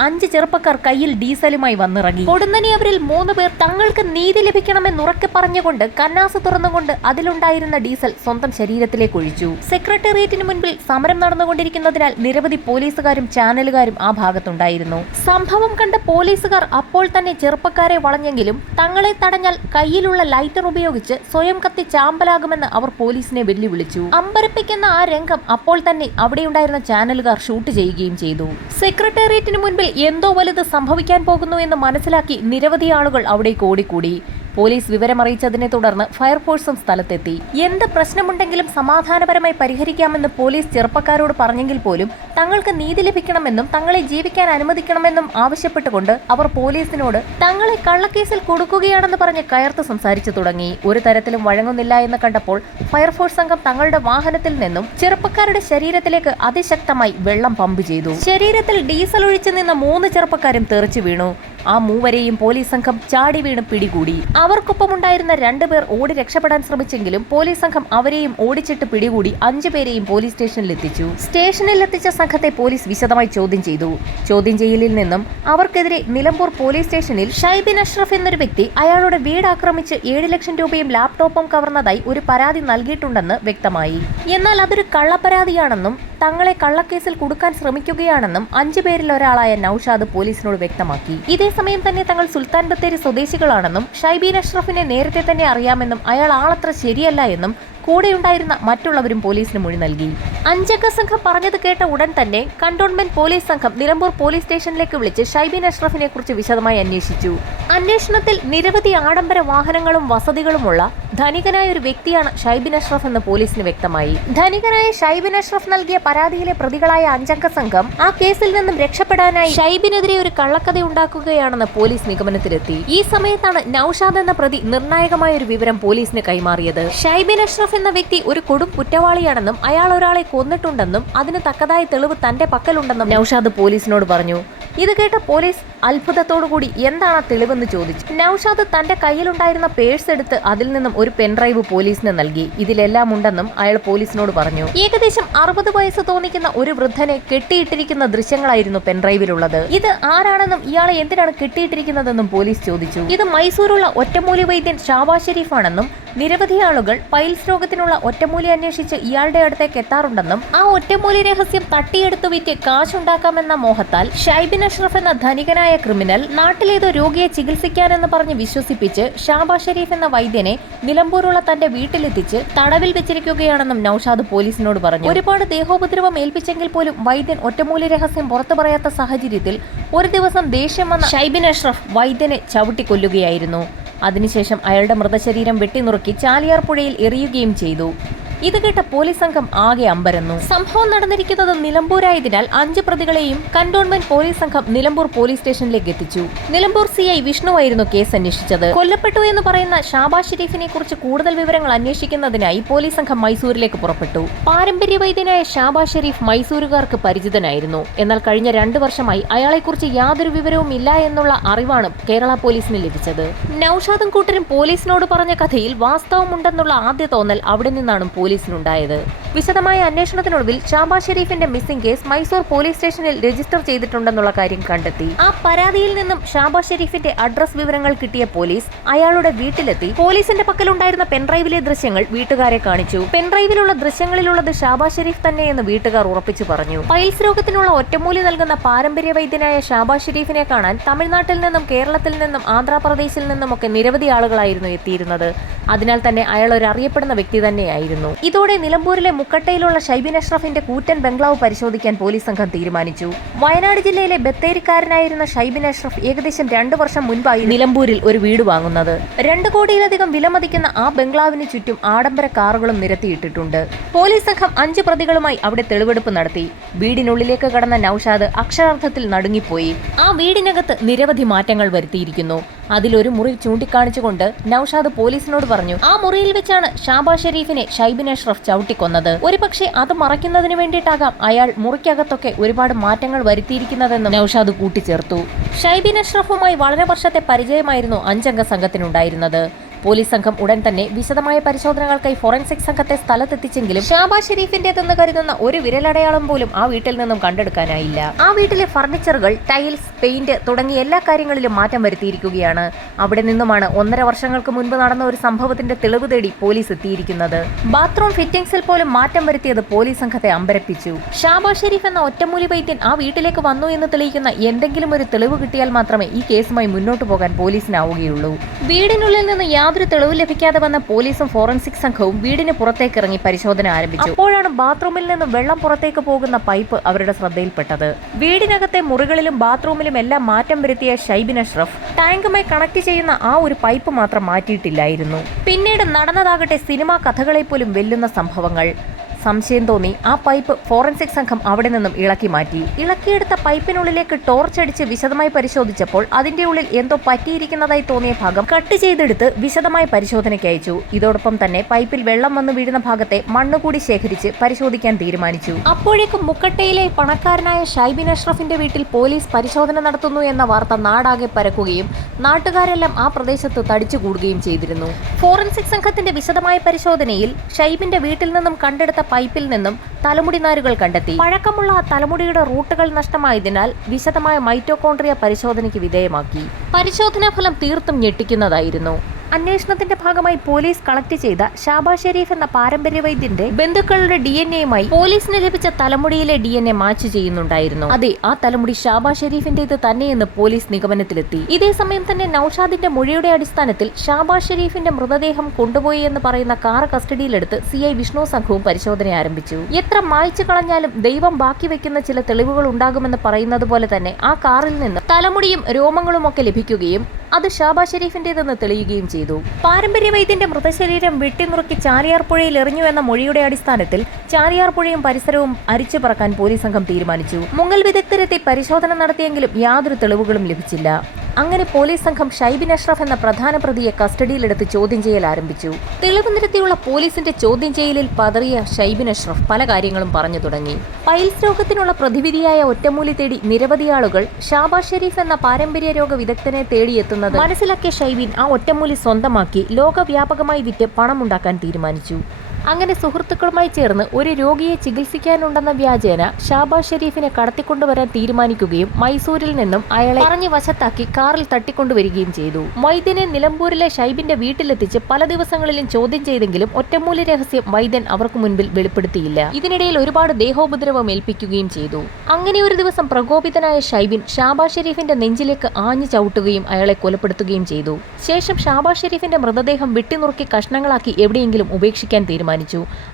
5 ചെറുപ്പക്കാർ കയ്യിൽ ഡീസലുമായി വന്നിറങ്ങി. കൊടുന്നനി അവരിൽ 3 പേർ തങ്ങൾക്ക് നീതി ലഭിക്കണമെന്നുറക്കെ പറഞ്ഞുകൊണ്ട് കന്നാസ് തുറന്നുകൊണ്ട് അതിലുണ്ടായിരുന്ന ഡീസൽ സ്വന്തം ശരീരത്തിലേക്ക് ഒഴിച്ചു. സെക്രട്ടേറിയറ്റിന് മുൻപിൽ സമരം നടന്നുകൊണ്ടിരിക്കുന്നതിനാൽ നിരവധി പോലീസുകാരും ചാനലുകാരും ആ ഭാഗത്തുണ്ടായിരുന്നു. സംഭവം കണ്ട പോലീസുകാർ അപ്പോൾ തന്നെ ചെറുപ്പക്കാരെ വളഞ്ഞെങ്കിലും തങ്ങളെ തടഞ്ഞാൽ കയ്യിലുള്ള ലൈറ്റർ ഉപയോഗിച്ച് സ്വയം കത്തി ചാമ്പലാകുമെന്ന് അവർ പോലീസിനെ വെല്ലുവിളിച്ചു. അമ്പരപ്പിക്കുന്ന ആ രംഗം അപ്പോൾ തന്നെ അവിടെയുണ്ടായിരുന്ന ചാനലുകാർ ഷൂട്ട് ചെയ്യുകയും ചെയ്തു. സെക്രട്ടേറിയറ്റിന് മുൻപിൽ എന്തോ വലുത് സംഭവിക്കാൻ പോകുന്നു എന്ന് മനസ്സിലാക്കി നിരവധി ആളുകൾ അവിടേക്ക് ഓടിക്കൂടി. പോലീസ് വിവരമറിയിച്ചതിനെ തുടർന്ന് ഫയർഫോഴ്സും സ്ഥലത്തെത്തി. എന്ത് പ്രശ്നമുണ്ടെങ്കിലും സമാധാനപരമായി പരിഹരിക്കാമെന്ന് പോലീസ് ചെറുപ്പക്കാരോട് പറഞ്ഞെങ്കിൽ പോലും തങ്ങൾക്ക് നീതി ലഭിക്കണമെന്നും തങ്ങളെ ജീവിക്കാൻ അനുവദിക്കണമെന്നും ആവശ്യപ്പെട്ടുകൊണ്ട് അവർ പോലീസിനോട് തങ്ങളെ കള്ളക്കേസിൽ കൊടുക്കുകയാണെന്ന് പറഞ്ഞ് കയർത്ത് സംസാരിച്ചു തുടങ്ങി. ഒരു തരത്തിലും വഴങ്ങുന്നില്ല എന്ന് കണ്ടപ്പോൾ ഫയർഫോഴ്സ് സംഘം തങ്ങളുടെ വാഹനത്തിൽ നിന്നും ചെറുപ്പക്കാരുടെ ശരീരത്തിലേക്ക് അതിശക്തമായി വെള്ളം പമ്പ് ചെയ്തു. ശരീരത്തിൽ ഡീസൽ ഒഴിച്ചു നിന്ന 3 ചെറുപ്പക്കാരും തെറിച്ചു വീണു. ആ മൂവരെയും പോലീസ് സംഘം ചാടി വീണ് പിടികൂടി. അവർക്കൊപ്പമുണ്ടായിരുന്ന 2 പേർ ഓടി രക്ഷപ്പെടാൻ ശ്രമിച്ചെങ്കിലും പോലീസ് സംഘം അവരെയും ഓടിച്ചിട്ട് പിടികൂടി 5 പേരെയും പോലീസ് സ്റ്റേഷനിലെത്തിച്ചു. സ്റ്റേഷനിലെത്തിച്ച സംഘത്തെ പോലീസ് വിശദമായി ചോദ്യം ചെയ്തു. ചോദ്യം ചെയ്യലിൽ നിന്നും അവർക്കെതിരെ നിലമ്പൂർ പോലീസ് സ്റ്റേഷനിൽ ഷൈബിൻ അഷ്റഫ് എന്നൊരു വ്യക്തി അയാളുടെ വീട് ആക്രമിച്ച് 7 ലക്ഷം രൂപയും ലാപ്ടോപ്പും കവർന്നതായി ഒരു പരാതി നൽകിയിട്ടുണ്ടെന്ന് വ്യക്തമായി. എന്നാൽ അതൊരു കള്ളപ്പരാതിയാണെന്നും തങ്ങളെ കള്ളക്കേസിൽ കുടുക്കാൻ ശ്രമിക്കുകയാണെന്നും 5 പേരിൽ ഒരാളായ നൌഷാദ് പോലീസിനോട് വ്യക്തമാക്കി. ഇതേസമയം തന്നെ തങ്ങൾ സുൽത്താൻ ബത്തേരി സ്വദേശികളാണെന്നും ഷൈബിൻ അഷ്റഫിനെ നേരത്തെ തന്നെ അറിയാമെന്നും അയാൾ ആളത്ര ശരിയല്ല എന്നും കൂടെയുണ്ടായിരുന്ന മറ്റുള്ളവരും പോലീസിന് മൊഴി നൽകി. 5 അംഗ സംഘം പറഞ്ഞത് കേട്ട ഉടൻ തന്നെ കന്റോൺമെന്റ് പോലീസ് സംഘം നിലമ്പൂർ പോലീസ് സ്റ്റേഷനിലേക്ക് വിളിച്ച് ഷൈബിൻ അഷ്റഫിനെ കുറിച്ച് വിശദമായി അന്വേഷിച്ചു. അന്വേഷണത്തിൽ നിരവധി ആഡംബര വാഹനങ്ങളും വസതികളുമുള്ള ധനികനായ ഒരു വ്യക്തിയാണ് ഷൈബിൻ അഷ്റഫ് എന്ന് പോലീസിന് വ്യക്തമായി. ധനികനായ ഷൈബിൻ അഷ്റഫ് നൽകിയ പരാതിയിലെ പ്രതികളായ 5 അംഗ സംഘം ആ കേസിൽ നിന്നും രക്ഷപ്പെടാനായി ഷൈബിനെതിരെ ഒരു കള്ളക്കഥ ഉണ്ടാക്കുകയാണെന്ന് പോലീസ് നിഗമനത്തിലെത്തി. ഈ സമയത്താണ് നൌഷാദ് എന്ന പ്രതി നിർണായകമായ ഒരു വിവരം പോലീസിന് കൈമാറിയത്. ഷൈബിൻ അഷ്റഫ് എന്ന വ്യക്തി ഒരു കൊടും കുറ്റവാളിയാണെന്നും അയാൾ ഒരാളെ കൊന്നിട്ടുണ്ടെന്നും അതിന് തക്കതായ തെളിവ് തന്റെ പക്കലുണ്ടെന്നും നൌഷാദ് പോലീസിനോട് പറഞ്ഞു. ഇത് കേട്ട പോലീസ് അത്ഭുതത്തോടുകൂടി എന്താണ് ആ തെളിവെന്ന് ചോദിച്ചു. നൌഷാദ് തന്റെ കയ്യിലുണ്ടായിരുന്ന പേഴ്സ് എടുത്ത് അതിൽ നിന്നും ഒരു പെൻഡ്രൈവ് പോലീസിന് നൽകി. ഇതിലെല്ലാം ഉണ്ടെന്നും അയാൾ പോലീസിനോട് പറഞ്ഞു. ഏകദേശം 60 വയസ്സ് തോന്നിക്കുന്ന ഒരു വൃദ്ധനെ കെട്ടിയിട്ടിരിക്കുന്ന ദൃശ്യങ്ങളായിരുന്നു പെൻഡ്രൈവിലുള്ളത്. ഇത് ആരാണെന്നും ഇയാളെ എന്തിനാണ് കെട്ടിയിട്ടിരിക്കുന്നതെന്നും പോലീസ് ചോദിച്ചു. ഇത് മൈസൂരുള്ള ഒറ്റമൂലി വൈദ്യൻ ഷാബാസ് ഷെരീഫ് ആണെന്നും നിരവധി ആളുകൾ പൈൽസ് രോഗത്തിനുള്ള ഒറ്റമൂലി അന്വേഷിച്ച് ഇയാളുടെ അടുത്തേക്ക് എത്താറുണ്ടെന്നും ആ ഒറ്റമൂലി രഹസ്യം തട്ടിയെടുത്തു വിറ്റ് കാശുണ്ടാക്കാമെന്ന മോഹത്താൽ ഷൈബിൻ അഷ്റഫ് എന്ന ധനികനായ ക്രിമിനൽ നാട്ടിലേതോ രോഗിയെ ചികിത്സിക്കാനെന്ന് പറഞ്ഞ് വിശ്വസിപ്പിച്ച് ഷാബാസ് ഷെരീഫ് എന്ന വൈദ്യനെ നിലമ്പൂരുള്ള തന്റെ വീട്ടിലെത്തിച്ച് തടവിൽ വെച്ചിരിക്കുകയാണെന്നും നൌഷാദ് പോലീസിനോട് പറഞ്ഞു. ഒരുപാട് ദേഹോപദ്രവം ഏൽപ്പിച്ചെങ്കിൽ പോലും വൈദ്യൻ ഒറ്റമൂലി രഹസ്യം പുറത്തു പറയാത്ത സാഹചര്യത്തിൽ ഒരു ദിവസം ദേഷ്യം വന്ന ഷൈബിൻ അഷ്റഫ് വൈദ്യനെ ചവിട്ടിക്കൊല്ലുകയായിരുന്നു. അതിനുശേഷം അയാളുടെ മൃതശരീരം വെട്ടിനുറുക്കി ചാലിയാർ പുഴയിൽ എറിയുകയും ചെയ്തു. ഇത് കേട്ട പോലീസ് സംഘം ആകെ അമ്പരന്നു. സംഭവം നടന്നിരിക്കുന്നത് നിലമ്പൂരായതിനാൽ 5 പ്രതികളെയും കന്റോൺമെന്റ് പോലീസ് സംഘം നിലമ്പൂർ പോലീസ് സ്റ്റേഷനിലേക്ക് എത്തിച്ചു. നിലമ്പൂർ CI വിഷ്ണുവായിരുന്നു കേസ് അന്വേഷിച്ചത്. കൊല്ലപ്പെട്ടു എന്ന് പറയുന്ന ഷാബാസ് ഷെരീഫിനെ കുറിച്ച് കൂടുതൽ വിവരങ്ങൾ അന്വേഷിക്കുന്നതിനായി പോലീസ് സംഘം മൈസൂരിലേക്ക് പുറപ്പെട്ടു. പാരമ്പര്യ വൈദ്യനായ ഷാബാസ് ഷെരീഫ് മൈസൂരുകാർക്ക് പരിചിതനായിരുന്നു. എന്നാൽ കഴിഞ്ഞ 2 വർഷമായി അയാളെക്കുറിച്ച് യാതൊരു വിവരവും ഇല്ല എന്നുള്ള അറിവാണ് കേരള പോലീസിന് ലഭിച്ചത്. നൌഷാദും കൂട്ടരും പോലീസിനോട് പറഞ്ഞ കഥയിൽ വാസ്തവമുണ്ടെന്നുള്ള ആദ്യ തോന്നൽ അവിടെ നിന്നാണ് പോലീസിനുണ്ടായത്. വിശദമായ അന്വേഷണത്തിനൊടുവിൽ ഷാബാസ് ഷെരീഫിന്റെ മിസ്സിംഗ് കേസ് മൈസൂർ പോലീസ് സ്റ്റേഷനിൽ രജിസ്റ്റർ ചെയ്തിട്ടുണ്ടെന്നുള്ള കാര്യം കണ്ടെത്തി. ആ പരാതിയിൽ നിന്നും ഷാബാസ് ഷെരീഫിന്റെ അഡ്രസ് വിവരങ്ങൾ കിട്ടിയ പോലീസ് അയാളുടെ വീട്ടിലെത്തി പോലീസിന്റെ പക്കലുണ്ടായിരുന്ന പെൻഡ്രൈവിലെ ദൃശ്യങ്ങൾ വീട്ടുകാരെ കാണിച്ചു. പെൻഡ്രൈവിലുള്ള ദൃശ്യങ്ങളിലുള്ളത് ഷാബാസ് ഷെരീഫ് തന്നെയെന്ന് വീട്ടുകാർ ഉറപ്പിച്ചു പറഞ്ഞു. പൈൽസ് രോഗത്തിനുള്ള ഒറ്റമൂലി നൽകുന്ന പാരമ്പര്യ വൈദ്യനായ ഷാബാസ് ഷെരീഫിനെ കാണാൻ തമിഴ്നാട്ടിൽ നിന്നും കേരളത്തിൽ നിന്നും ആന്ധ്രാപ്രദേശിൽ നിന്നുമൊക്കെ നിരവധി ആളുകളായിരുന്നു എത്തിയിരുന്നത്. അതിനാൽ തന്നെ അയാൾ ഒരു അറിയപ്പെടുന്ന വ്യക്തി തന്നെയായിരുന്നു. ഇതോടെ നിലമ്പൂരിലെ മുക്കട്ടയിലുള്ള ഷൈബിൻ അഷ്റഫിന്റെ കൂറ്റൻ ബംഗ്ലാവ് പരിശോധിക്കാൻ പോലീസ് സംഘം തീരുമാനിച്ചു. വയനാട് ജില്ലയിലെ ബത്തേരിക്കാരനായിരുന്ന ഷൈബിൻ അഷ്റഫ് ഏകദേശം 2 വർഷം മുൻപായി നിലമ്പൂരിൽ ഒരു വീട് വാങ്ങുന്നത്. 2 കോടിയിലധികം വിലമതിക്കുന്ന ആ ബംഗ്ലാവിന് ചുറ്റും ആഡംബര കാറുകളും നിരത്തിയിട്ടിട്ടുണ്ട്. പോലീസ് സംഘം 5 പ്രതികളുമായി അവിടെ തെളിവെടുപ്പ് നടത്തി. വീടിനുള്ളിലേക്ക് കടന്ന നൌഷാദ് അക്ഷരാർത്ഥത്തിൽ നടുങ്ങിപ്പോയി. ആ വീടിനകത്ത് നിരവധി മാറ്റങ്ങൾ വരുത്തിയിരിക്കുന്നു. അതിലൊരു മുറി ചൂണ്ടിക്കാണിച്ചുകൊണ്ട് നൌഷാദ് പോലീസിനോട് പറഞ്ഞു, ആ മുറിയിൽ വെച്ചാണ് ഷാബാസ് ഷെരീഫിനെ ഷൈബിൻ അഷ്റഫ് ചവിട്ടിക്കൊന്നത്. ഒരുപക്ഷെ അത് മറയ്ക്കുന്നതിന് വേണ്ടിയിട്ടാകാം അയാൾ മുറിക്കകത്തൊക്കെ ഒരുപാട് മാറ്റങ്ങൾ വരുത്തിയിരിക്കുന്നതെന്ന് നൌഷാദ് കൂട്ടിച്ചേർത്തു. ഷൈബിൻ അഷ്റഫുമായി വളരെ വർഷത്തെ പരിചയമായിരുന്നു 5 അംഗ സംഘത്തിനുണ്ടായിരുന്നത്. പോലീസ് സംഘം ഉടൻ തന്നെ വിശദമായ പരിശോധനകൾക്കായി ഫോറൻസിക് സംഘത്തെ സ്ഥലത്തെത്തിച്ചെങ്കിലും ഷാബാസ് ഷെരീഫിന്റേതെന്ന് കരുതുന്ന ഒരു വിരലടയാളം പോലും ആ വീട്ടിൽ നിന്നും കണ്ടെടുക്കാനായില്ല. ആ വീട്ടിലെ ഫർണിച്ചറുകൾ, ടൈൽസ്, പെയിന്റ് തുടങ്ങിയ എല്ലാ കാര്യങ്ങളിലും മാറ്റം വരുത്തിയിരിക്കുകയാണ്. അവിടെ നിന്നുമാണ് 1.5 വർഷങ്ങൾക്ക് മുൻപ് നടന്ന ഒരു സംഭവത്തിന്റെ തെളിവ് തേടി പോലീസ് എത്തിയിരിക്കുന്നത്. ബാത്റൂം ഫിറ്റിംഗ്സിൽ പോലും മാറ്റം വരുത്തിയത് പോലീസ് സംഘത്തെ അമ്പരപ്പിച്ചു. ഷാബാസ് ഷെരീഫ് എന്ന ഒറ്റമൂലി വൈദ്യൻ ആ വീട്ടിലേക്ക് വന്നു എന്ന് തെളിയിക്കുന്ന എന്തെങ്കിലും ഒരു തെളിവ് കിട്ടിയാൽ മാത്രമേ ഈ കേസുമായി മുന്നോട്ട് പോകാൻ പോലീസിനാവുകയുള്ളൂ. വീടിനുള്ളിൽ നിന്ന് യാതൊരു തെളിവ് ലഭിക്കാതെ വന്ന പോലീസും ഫോറൻസിക് സംഘവും വീടിന് പുറത്തേക്ക് ഇറങ്ങി പരിശോധന ആരംഭിച്ചു. അപ്പോഴാണ് ബാത്റൂമിൽ നിന്ന് വെള്ളം പുറത്തേക്ക് പോകുന്ന പൈപ്പ് അവരുടെ ശ്രദ്ധയിൽപ്പെട്ടത്. വീടിനകത്തെ മുറികളിലും ബാത്റൂമിലും എല്ലാം മാറ്റം വരുത്തിയ ഷൈബിൻ അഷ്റഫ് ടാങ്കുമായി കണക്ട് ചെയ്യുന്ന ആ ഒരു പൈപ്പ് മാത്രം മാറ്റിയിട്ടില്ലായിരുന്നു. പിന്നീട് നടന്നതാകട്ടെ സിനിമാ കഥകളെ പോലും വെല്ലുന്ന സംഭവങ്ങൾ. സംശയം തോന്നി ആ പൈപ്പ് ഫോറൻസിക് സംഘം അവിടെ നിന്നും ഇളക്കി മാറ്റി. ഇളക്കിയെടുത്ത പൈപ്പിനുള്ളിലേക്ക് ടോർച്ച് അടിച്ച് വിശദമായി പരിശോധിച്ചപ്പോൾ അതിന്റെ ഉള്ളിൽ എന്തോ പറ്റിയിരിക്കുന്നതായി തോന്നിയ ഭാഗം കട്ട് ചെയ്തെടുത്ത് വിശദമായി പരിശോധനയ്ക്ക് അയച്ചു. ഇതോടൊപ്പം തന്നെ പൈപ്പിൽ വെള്ളം വന്നു വീഴുന്ന ഭാഗത്തെ മണ്ണ് കൂടി ശേഖരിച്ച് പരിശോധിക്കാൻ തീരുമാനിച്ചു. അപ്പോഴേക്കും മുക്കട്ടയിലെ പണക്കാരനായ ഷൈബിൻ അഷ്റഫിന്റെ വീട്ടിൽ പോലീസ് പരിശോധന നടത്തുന്നു എന്ന വാർത്ത നാടാകെ പരക്കുകയും നാട്ടുകാരെല്ലാം ആ പ്രദേശത്ത് തടിച്ചുകൂടുകയും ചെയ്തിരുന്നു. ഫോറൻസിക് സംഘത്തിന്റെ വിശദമായ പരിശോധനയിൽ ഷൈബിന്റെ വീട്ടിൽ നിന്നും കണ്ടെടുത്ത പൈപ്പിൽ നിന്നും തലമുടി നാരുകൾ കണ്ടെത്തി. പഴക്കമുള്ള തലമുടിയുടെ റൂട്ടുകൾ നഷ്ടമായതിനാൽ വിശദമായ മൈറ്റോകോൺട്രിയ പരിശോധനയ്ക്ക് വിധേയമാക്കി. പരിശോധനാ ഫലം തീർത്തും ഞെട്ടിക്കുന്നതായിരുന്നു. അന്വേഷണത്തിന്റെ ഭാഗമായി പോലീസ് കളക്ട് ചെയ്ത ഷാബാസ് ഷെരീഫ് എന്ന പാരമ്പര്യ വൈദ്യന്റെ ബന്ധുക്കളുടെ DNA-യുമായി പോലീസിന് ലഭിച്ച തലമുടിയിലെ DNA മാച്ച് ചെയ്യുന്നുണ്ടായിരുന്നു. അതെ, ആ തലമുടി ഷാബാസ് ഷെരീഫിന്റേത് തന്നെയെന്ന് പോലീസ് നിഗമനത്തിലെത്തി. ഇതേ സമയം തന്നെ നൌഷാദിന്റെ മൊഴിയുടെ അടിസ്ഥാനത്തിൽ ഷാബാസ് ഷെരീഫിന്റെ മൃതദേഹം കൊണ്ടുപോയി എന്ന് പറയുന്ന കാർ കസ്റ്റഡിയിലെടുത്ത് CI വിഷ്ണു സംഘവും പരിശോധന ആരംഭിച്ചു. എത്ര മായ്ച്ചു കളഞ്ഞാലും ദൈവം ബാക്കി വെക്കുന്ന ചില തെളിവുകൾ ഉണ്ടാകുമെന്ന് പറയുന്നത് പോലെ തന്നെ ആ കാറിൽ നിന്ന് തലമുടിയും രോമങ്ങളും ഒക്കെ ലഭിക്കുകയും അത് ഷാബാസ് ഷെരീഫിന്റേതെന്ന് തെളിയുകയും ചെയ്തു. പാരമ്പര്യ വൈദ്യന്റെ മൃതശരീരം വെട്ടിനുറുക്കി ചാലിയാർ പുഴയിൽ എറിഞ്ഞു എന്ന മൊഴിയുടെ അടിസ്ഥാനത്തിൽ ചാലിയാർ പുഴയും പരിസരവും അരിച്ചു പറക്കാൻ പോലീസ് സംഘം തീരുമാനിച്ചു. മുങ്ങൽ വിദഗ്ധരെത്തി പരിശോധന നടത്തിയെങ്കിലും യാതൊരു തെളിവുകളും ലഭിച്ചില്ല. അങ്ങനെ പോലീസ് സംഘം ഷൈബിൻ അഷ്റഫ് എന്ന പ്രധാന പ്രതിയെ കസ്റ്റഡിയിലെടുത്ത് ചോദ്യം ചെയ്യൽ ആരംഭിച്ചു. തെളിവ് നിരത്തിയുള്ള പോലീസിന്റെ ചോദ്യം ചെയ്യലിൽ പതറിയ ഷൈബിൻ അഷ്റഫ് പല കാര്യങ്ങളും പറഞ്ഞു തുടങ്ങി. പൈൽസ് രോഗത്തിനുള്ള പ്രതിവിധിയായ ഒറ്റമൂലി തേടി നിരവധി ആളുകൾ ഷാബാസ് ഷെരീഫ് എന്ന പാരമ്പര്യ രോഗ വിദഗ്ധനെ തേടിയെത്തുന്നത് മനസ്സിലാക്കിയ ഷൈബിൻ ആ ഒറ്റമൂലി സ്വന്തമാക്കി ലോകവ്യാപകമായി വിറ്റ് പണമുണ്ടാക്കാൻ തീരുമാനിച്ചു. അങ്ങനെ സുഹൃത്തുക്കളുമായി ചേർന്ന് ഒരു രോഗിയെ ചികിത്സിക്കാനുണ്ടെന്ന വ്യാജേന ഷാബാസ് ഷെരീഫിനെ കടത്തിക്കൊണ്ടുവരാൻ തീരുമാനിക്കുകയും മൈസൂരിൽ നിന്നും അയാളെ പറഞ്ഞ് വശത്താക്കി കാറിൽ തട്ടിക്കൊണ്ടുവരികയും ചെയ്തു. വൈദ്യനെ നിലമ്പൂരിലെ ഷൈബിന്റെ വീട്ടിലെത്തിച്ച് പല ദിവസങ്ങളിലും ചോദ്യം ചെയ്തെങ്കിലും ഒറ്റമൂലി രഹസ്യം വൈദ്യൻ അവർക്ക് മുൻപിൽ വെളിപ്പെടുത്തിയില്ല. ഇതിനിടയിൽ ഒരുപാട് ദേഹോപദ്രവം ഏൽപ്പിക്കുകയും ചെയ്തു. അങ്ങനെ ഒരു ദിവസം പ്രകോപിതനായ ഷൈബിൻ ഷാബാസ് ഷെരീഫിന്റെ നെഞ്ചിലേക്ക് ആഞ്ഞു ചവിട്ടുകയും അയാളെ കൊലപ്പെടുത്തുകയും ചെയ്തു. ശേഷം ഷാബാസ് ഷെരീഫിന്റെ മൃതദേഹം വെട്ടിനുറുക്കി കഷ്ണങ്ങളാക്കി എവിടെയെങ്കിലും ഉപേക്ഷിക്കാൻ തീരുമാനിച്ചു.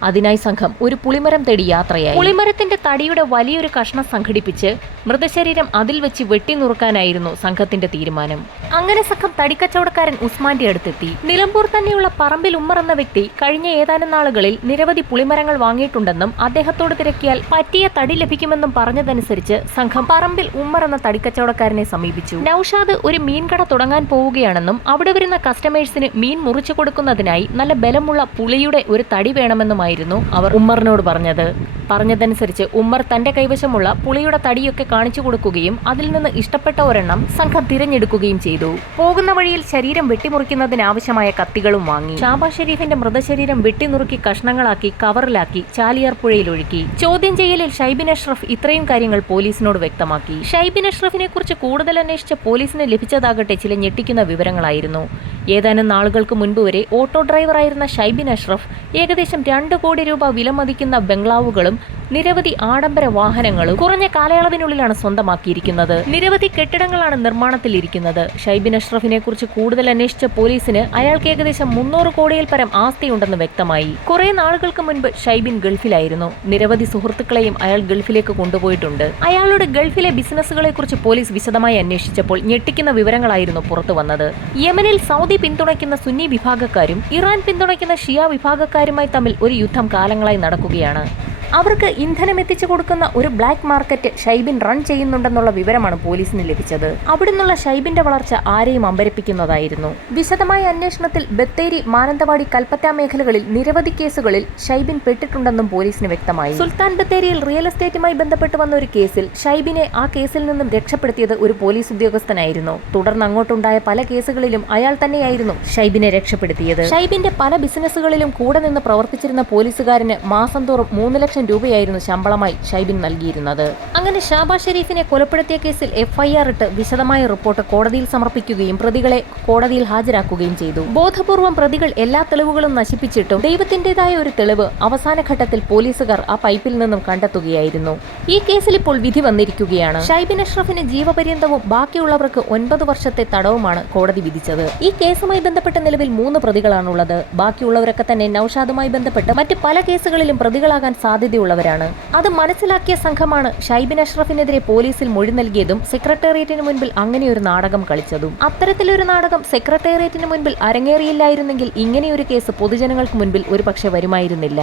അതിനായി സംഘം ഒരു പുളിമരം തേടി യാത്രയായി. പുളിമരത്തിന്റെ തടിയുടെ വലിയൊരു കഷ്ണം സംഘടിപ്പിച്ച് മൃതശരീരം അതിൽ വെച്ച് വെട്ടിനുറുക്കാനായിരുന്നു സംഘത്തിന്റെ തീരുമാനം. അങ്ങനെ സംഘം തടിക്കച്ചവടക്കാരൻ ഉസ്മാന്റെ അടുത്തെത്തി. നിലമ്പൂർ തന്നെയുള്ള പറമ്പിൽ ഉമ്മർ എന്ന വ്യക്തി കഴിഞ്ഞ ഏതാനും നാളുകളിൽ നിരവധി പുളിമരങ്ങൾ വാങ്ങിയിട്ടുണ്ടെന്നും അദ്ദേഹത്തോട് തിരക്കിയാൽ പറ്റിയ തടി ലഭിക്കുമെന്നും പറഞ്ഞതനുസരിച്ച് സംഘം പറമ്പിൽ ഉമ്മർ എന്ന തടിക്കച്ചവടക്കാരനെ സമീപിച്ചു. നൌഷാദ് ഒരു മീൻകട തുടങ്ങാൻ പോവുകയാണെന്നും അവിടെ വരുന്ന കസ്റ്റമേഴ്സിന് മീൻ മുറിച്ചു കൊടുക്കുന്നതിനായി നല്ല ബലമുള്ള പുളിയുടെ ഒരു തടി വേണമെന്നുമായിരുന്നു അവർ ഉമ്മറിനോട് പറഞ്ഞതനുസരിച്ച് ഉമ്മർ തന്റെ കൈവശമുള്ള പുളിയുടെ തടിയൊക്കെ കാണിച്ചു കൊടുക്കുകയും അതിൽ നിന്ന് ഇഷ്ടപ്പെട്ട ഒരെണ്ണം സംഘം തിരഞ്ഞെടുക്കുകയും ചെയ്തു. പോകുന്ന വഴിയിൽ ശരീരം വെട്ടിമുറിക്കുന്നതിനാവശ്യമായ കത്തികളും വാങ്ങി. ഷാബാസ് ഷെരീഫിന്റെ മൃതശരീരം വെട്ടിനുറുക്കി കഷ്ണങ്ങളാക്കി കവറിലാക്കി ചാലിയാർ പുഴയിൽ ഒഴുക്കി. ചോദ്യം ചെയ്യലിൽ ഷൈബിൻ അഷ്റഫ് ഇത്രയും കാര്യങ്ങൾ പോലീസിനോട് വ്യക്തമാക്കി. ഷൈബിൻ അഷ്റഫിനെ കുറിച്ച് കൂടുതൽ അന്വേഷിച്ച പോലീസിന് ലഭിച്ചതാകട്ടെ ചില ഞെട്ടിക്കുന്ന വിവരങ്ങളായിരുന്നു. ഏതാനും നാളുകൾക്ക് മുൻപ് വരെ ഓട്ടോ ഡ്രൈവറായിരുന്ന ഷൈബിൻ അഷ്റഫ് ഏകദേശം 2 കോടി രൂപ വിലമതിക്കുന്ന ബംഗ്ലാവുകളും നിരവധി ആഡംബര വാഹനങ്ങളും കുറഞ്ഞ കാലയളവിനുള്ളിലാണ് സ്വന്തമാക്കിയിരിക്കുന്നത്. നിരവധി കെട്ടിടങ്ങളാണ് നിർമ്മാണത്തിലിരിക്കുന്നത്. ഷൈബിൻ അഷ്റഫിനെ കുറിച്ച് കൂടുതൽ അന്വേഷിച്ച പോലീസിന് അയാൾക്ക് ഏകദേശം 300 കോടിയിൽ പരം ആസ്തിയുണ്ടെന്ന് വ്യക്തമായി. കുറെ നാളുകൾക്ക് മുൻപ് ഷൈബിൻ ഗൾഫിലായിരുന്നു. നിരവധി സുഹൃത്തുക്കളെയും അയാൾ ഗൾഫിലേക്ക് കൊണ്ടുപോയിട്ടുണ്ട്. അയാളുടെ ഗൾഫിലെ ബിസിനസ്സുകളെ കുറിച്ച് പോലീസ് വിശദമായി അന്വേഷിച്ചപ്പോൾ ഞെട്ടിക്കുന്ന വിവരങ്ങളായിരുന്നു പുറത്തു വന്നത്. യമനിൽ സൗദി പിന്തുണയ്ക്കുന്ന സുന്നി വിഭാഗക്കാരും ഇറാൻ പിന്തുണയ്ക്കുന്ന ഷിയ വിഭാഗക്കാരുമായി തമ്മിൽ ഒരു യുദ്ധം കാലങ്ങളായി നടക്കുകയാണ്. അവർക്ക് ഇന്ധനം എത്തിച്ചു കൊടുക്കുന്ന ഒരു ബ്ലാക്ക് മാർക്കറ്റ് ഷൈബിൻ റൺ ചെയ്യുന്നുണ്ടെന്നുള്ള വിവരമാണ് പോലീസിന് ലഭിച്ചത്. അവിടുന്നുള്ള ഷൈബിന്റെ വളർച്ച ആരെയും അമ്പരപ്പിക്കുന്നതായിരുന്നു. വിശദമായ അന്വേഷണത്തിൽ ബത്തേരി, മാനന്തവാടി, കൽപ്പറ്റ മേഖലകളിൽ നിരവധി കേസുകളിൽ ഷൈബിൻ പെട്ടിട്ടുണ്ടെന്നും പോലീസിന് വ്യക്തമായി. സുൽത്താൻ ബത്തേരിയിൽ റിയൽ എസ്റ്റേറ്റുമായി ബന്ധപ്പെട്ട് വന്ന ഒരു കേസിൽ ഷൈബിനെ ആ കേസിൽ നിന്നും രക്ഷപ്പെടുത്തിയത് ഒരു പോലീസ് ഉദ്യോഗസ്ഥനായിരുന്നു. തുടർന്ന് അങ്ങോട്ടുണ്ടായ പല കേസുകളിലും അയാൾ തന്നെയായിരുന്നു ഷൈബിനെ രക്ഷപ്പെടുത്തിയത്. ഷൈബിന്റെ പല ബിസിനസ്സുകളിലും കൂടെ നിന്ന് പ്രവർത്തിച്ചിരുന്ന പോലീസുകാരന് മാസം തോറും 3 ലക്ഷം രൂപയായിരുന്നു ശമ്പളമായി ഷൈബിൻ നൽകിയിരുന്നത്. അങ്ങനെ ഷാബാസ് ഷെരീഫിനെ കൊലപ്പെടുത്തിയ കേസിൽ FIR ഇട്ട് വിശദമായ റിപ്പോർട്ട് കോടതിയിൽ സമർപ്പിക്കുകയും പ്രതികളെ കോടതിയിൽ ഹാജരാക്കുകയും ചെയ്തു. ബോധപൂർവം പ്രതികൾ എല്ലാ തെളിവുകളും നശിപ്പിച്ചിട്ടും ദൈവത്തിന്റേതായ ഒരു തെളിവ് അവസാന ഘട്ടത്തിൽ പോലീസുകാർ ആ പൈപ്പിൽ നിന്നും കണ്ടെത്തുകയായിരുന്നു. ഈ കേസിൽ ഇപ്പോൾ വിധി വന്നിരിക്കുകയാണ്. ഷൈബിൻ അഷ്റഫിന് ജീവപര്യന്തവും ബാക്കിയുള്ളവർക്ക് 9 വർഷത്തെ തടവുമാണ് കോടതി വിധിച്ചത്. ഈ കേസുമായി ബന്ധപ്പെട്ട് നിലവിൽ 3 പ്രതികളാണുള്ളത്. ബാക്കിയുള്ളവരൊക്കെ തന്നെ നൌഷാദുമായി ബന്ധപ്പെട്ട് മറ്റ് പല കേസുകളിലും പ്രതികളാകാൻ സാധ്യതയുള്ളവരാണ്. അത് മനസ്സിലാക്കിയ സംഘമാണ് ഷൈബിൻ അഷ്റഫിനെതിരെ പോലീസിൽ മൊഴി നൽകിയതും സെക്രട്ടേറിയറ്റിന് മുൻപിൽ അങ്ങനെയൊരു നാടകം കളിച്ചതും. അത്തരത്തിലൊരു നാടകം സെക്രട്ടേറിയറ്റിന് മുൻപിൽ അരങ്ങേറിയില്ലായിരുന്നെങ്കിൽ ഇങ്ങനെയൊരു കേസ് പൊതുജനങ്ങൾക്ക് മുൻപിൽ ഒരുപക്ഷെ വരുമായിരുന്നില്ല.